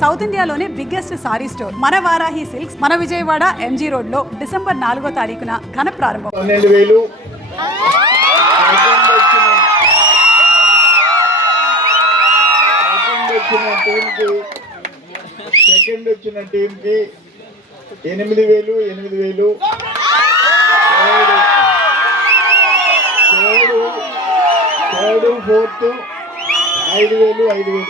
South ఇండియాలోనే biggest sorry store మన Varahi silks మన విజయవాడ ఎంజీ రోడ్ లో డిసెంబర్ 4వ తారీఖున ఘన ప్రారంభం. 12,000 సెకండ్ వచ్చిన టీంకి 8,000 థర్డ్ ఫోర్త్ 5,000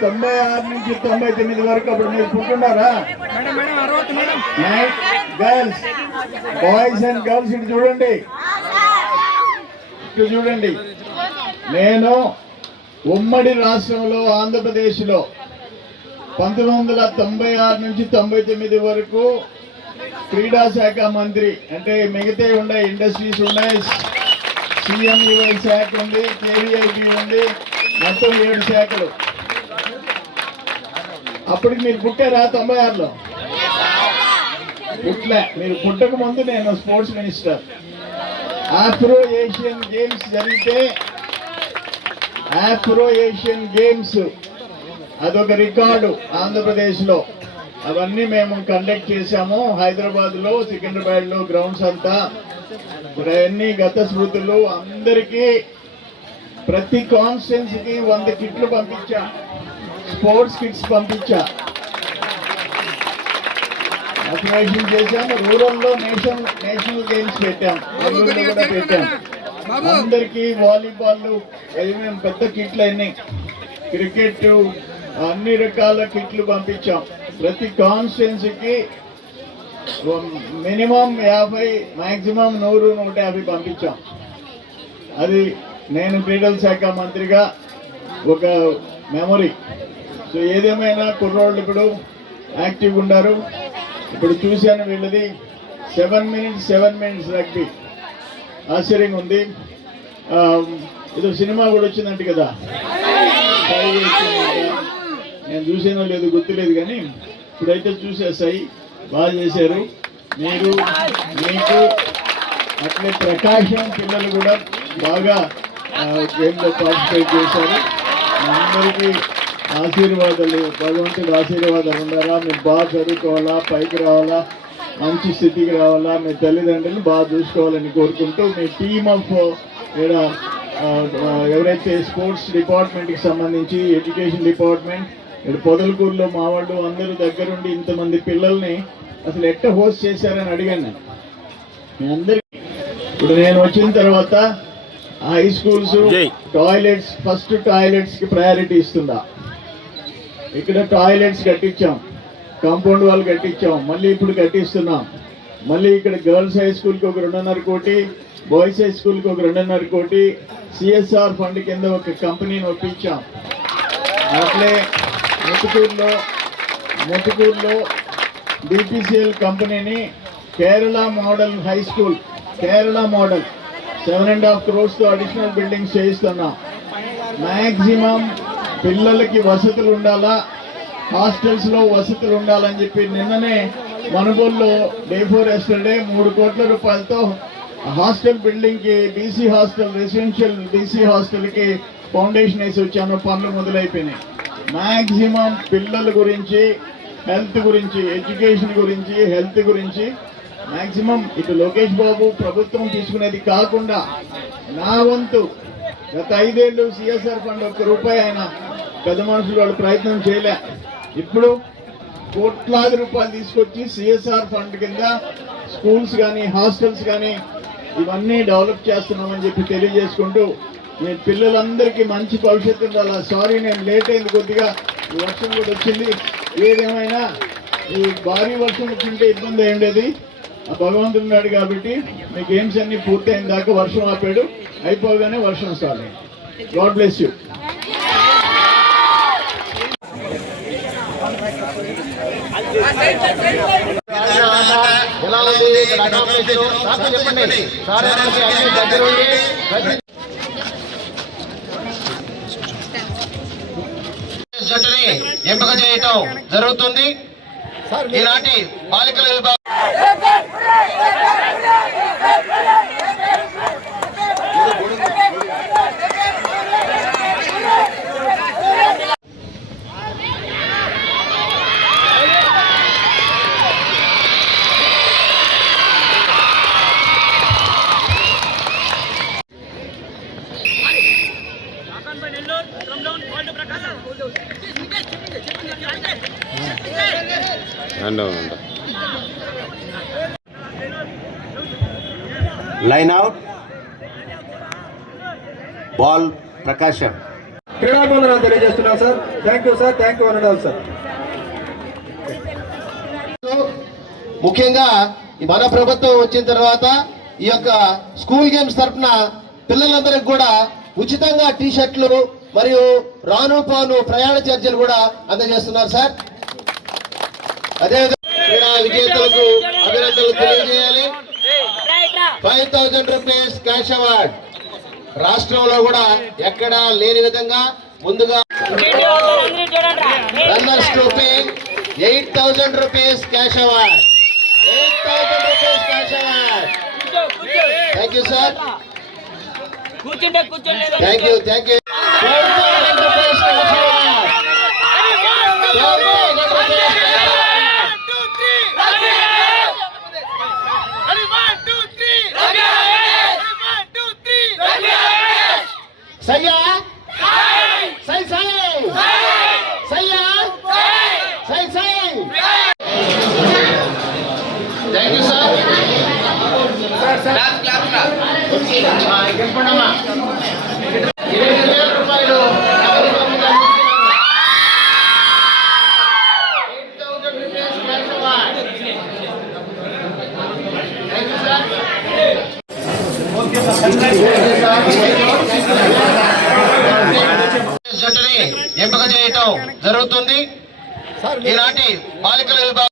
96 నుంచి 99 వరకు అప్పుడు మీరు పుట్టున్నారా? గర్ల్స్, బాయ్స్ అండ్ గర్ల్స్ ఇటు చూడండి. నేను ఉమ్మడి రాష్ట్రంలో ఆంధ్రప్రదేశ్లో 1996 నుంచి 99 వరకు క్రీడా శాఖ మంత్రి, అంటే మిగతా ఉండే ఇండస్ట్రీస్ ఉన్నాయి, CMEY శాఖ ఉంది, KVIP ఉంది, మొత్తం 7 శాఖలు. అప్పటికి మీరు పుట్టారా? 96లో పుట్లే. మీరు పుట్టక ముందు నేను sports minister. Afro Asian games జరిగితే అదొక రికార్డు ఆంధ్రప్రదేశ్లో. అవన్నీ మేము కండక్ట్ చేశాము హైదరాబాద్లో, సికింద్రాబాద్లో గ్రౌండ్స్ అంతా. అవన్నీ గత స్మృతులు. అందరికీ ప్రతి కాన్స్టిట్యున్సీకి 100 కిట్లు పంపించా, స్పోర్ట్స్ కిట్స్ పంపించా, అప్లికేషన్ చేశాము. రూరల్లో నేషనల్ గేమ్స్ పెట్టాం, కూడా పెట్టాం. అందరికీ వాలీబాల్ పెద్ద కిట్లు అన్ని, క్రికెట్ అన్ని రకాల కిట్లు పంపించాం. ప్రతి కాన్స్టిట్యున్సీకి మినిమం 50, మాక్సిమం 100, 150 పంపించాం. అది నేను క్రీడల శాఖ మంత్రిగా ఒక మెమరీ. సో ఏదేమైనా కుర్రోళ్ళు ఇప్పుడు యాక్టివ్గా ఉన్నారు. ఇప్పుడు చూశాను వీళ్ళది 7 minutes రగ్బీ, ఆశ్చర్యంగా ఉంది. ఏదో సినిమా కూడా వచ్చిందంట కదా, నేను చూసానో లేదు గుర్తులేదు, కానీ ఇప్పుడైతే చూసేసాయి. బాగా చేశారు మీకు. అట్లే ప్రకాశం పిల్లలు కూడా బాగా గేమ్లో పార్టిసిపేట్ చేశారు. అందరికీ ఆశీర్వాదాలు, భగవంతుడి ఆశీర్వాదాలు ఉండాలా. మీరు బాగా చదువుకోవాలా, పైకి రావాలా, మంచి స్థితికి రావాలా, మీ తల్లిదండ్రులు బాగా చూసుకోవాలని కోరుకుంటూ మీ టీమ్ ఆఫ్ ఎవరైతే స్పోర్ట్స్ డిపార్ట్మెంట్కి సంబంధించి, ఎడ్యుకేషన్ డిపార్ట్మెంట్, ఇక్కడ పొదలకూరులో మా వాళ్ళు అందరూ దగ్గరుండి ఇంతమంది పిల్లల్ని అసలు ఎట్ట హోస్ట్ చేశారని అడిగాను మీ అందరికీ. ఇప్పుడు నేను వచ్చిన తర్వాత హై స్కూల్స్ టాయిలెట్స్, ఫస్ట్ టాయిలెట్స్కి ప్రయారిటీ ఇస్తుందా. ఇక్కడ టాయిలెట్స్ కట్టించాం, కాంపౌండ్ వాల్ కట్టించాం, మళ్ళీ ఇప్పుడు కట్టిస్తున్నాం. మళ్ళీ ఇక్కడ గర్ల్స్ హై స్కూల్కి ఒక 2.5 కోటి, బాయ్స్ హై స్కూల్కి ఒక 2.5 కోటి, CSR ఫండ్ కింద ఒక కంపెనీని ఒప్పించాం. అట్లే ముతుకూరులో BPCL కంపెనీని Kerala model high school, Kerala model 7.5 crores additional buildings చేయిస్తున్నాం. మ్యాక్సిమం పిల్లలకి వసతులు ఉండాలా, హాస్టల్స్లో వసతులు ఉండాలని చెప్పి నిన్ననే మనుబోల్లో డే 4 ఎస్టర్డే 3 కోట్ల రూపాయలతో హాస్టల్ బిల్డింగ్కి, BC హాస్టల్, రెసిడెన్షియల్ BC హాస్టల్కి ఫౌండేషన్ వేసి వచ్చాను. పనులు మొదలైపోయినాయి. మ్యాక్సిమం పిల్లల గురించి, హెల్త్ గురించి, ఎడ్యుకేషన్ గురించి, హెల్త్ గురించి మ్యాక్సిమం ఇటు లోకేష్ బాబు ప్రభుత్వం తీసుకునేది కాకుండా నా వంతు గత 5 ఏళ్ళు CSR ఫండ్ 1 రూపాయి ఆయన పెద్ద మనుషులు వాళ్ళు ప్రయత్నం చేయలే. ఇప్పుడు కోట్లాది రూపాయలు తీసుకొచ్చి CSR ఫండ్ కింద స్కూల్స్ కానీ, హాస్టల్స్ కానీ ఇవన్నీ డెవలప్ చేస్తున్నామని చెప్పి తెలియజేసుకుంటూ, మీ పిల్లలందరికీ మంచి భవిష్యత్తు ఉండాలి. సారీ నేను లేట్ అయింది కొద్దిగా, వర్షం కూడా వచ్చింది. ఏదేమైనా ఈ భారీ వర్షం వచ్చింటే ఇబ్బంది అయి ఉండేది. ఆ భగవంతుడు ఉన్నాడు కాబట్టి మీ గేమ్స్ అన్ని పూర్తయిన దాకా వర్షం ఆపాడు. అయిపోగానే వర్షం స్టార్ట్ అయింది. God bless you. జట్టుని ఎంపిక చేయటం జరుగుతుంది. ఈనాటి బాలికల విభాగం లైన్ అవుట్ బాల్ ప్రకాశం. క్రీడాభివందనాలు తెలియజేస్తున్నాం sir. Thank you sir. Thank you అనడాలు సార్. ముఖ్యంగా మన ప్రభుత్వం వచ్చిన తర్వాత ఈ యొక్క స్కూల్ గేమ్స్ తరఫున పిల్లలందరికీ కూడా ఉచితంగా టీ షర్ట్లు మరియు రాను పాను ప్రయాణ ఛార్జీలు కూడా అందజేస్తున్నారు సార్. అదేవిధంగా క్రీడా విజేతలకు అభినందనలు తెలియజేయాలి. 5,000 రూపీస్ క్యాష్ అవార్డ్ రాష్ట్రంలో కూడా ఎక్కడా లేని విధంగా ముందుగా runners trophy 8,000 rupees cash award. 8,000 rupees cash award. Thank you sir. Thank you. 12,000 rupees cash award. 12,000 rupees cash award. సయ్యా సై సై సయ్యా సై సై. Thank you sir. 20,000 రూపాయలు 8,000 rupees cash award. Thank you sir. జట్టుని ఎంపిక చేయటం జరుగుతుంది. ఈనాటి బాలికల విభాగం